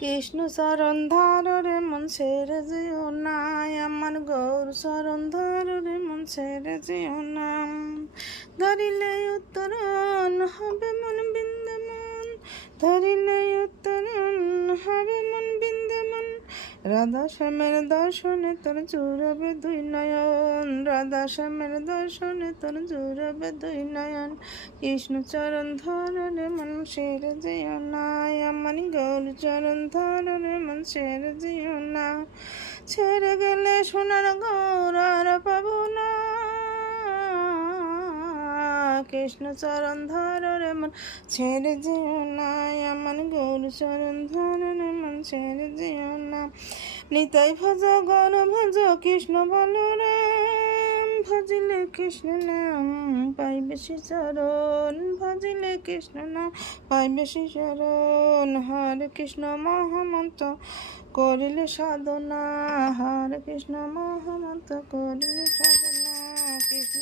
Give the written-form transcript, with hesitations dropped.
কৃষ্ণ চরণ ধর রে মন ছেড়ে যেও না, আমার গৌর চরণ ধর রে মন ছেড়ে যেও না। ধরিলে উত্তরণ হবে মন বৃন্দাবন, ধরিলে উত্তরণ হবে মন বৃন্দাবন। রাধা শ্যামের দর্শনে তোর জুড়বে দুই নয়ন, রাধা শ্যামের দর্শনে তোর জুড়বে দুই নয়ন। কৃষ্ণ চরণ ধর রে মন ছেড়ে যেও না, আমার গৌর চরণ ধর রে মন ছেড়ে যেও না। ছেড়ে গেলে সোনার গৌর আর পাবো না, কৃষ্ণ চরণ ধর রে মন ছেড়ে যেও না, আমার গৌর চরণ ধর রে মন ছেড়ে যেও না। নিতাই ভজ গৌর ভজ কৃষ্ণ বলরাম, ভজিলে কৃষ্ণ নাম পাইবে শ্রী চরণ, ভজিলে কৃষ্ণ নাম পাইবে শ্রী চরণ। হরে কৃষ্ণ মহামন্ত্র করিলে সাধনা, হরে কৃষ্ণ মহামন্ত্র করিলে সাধনা। কৃষ্ণ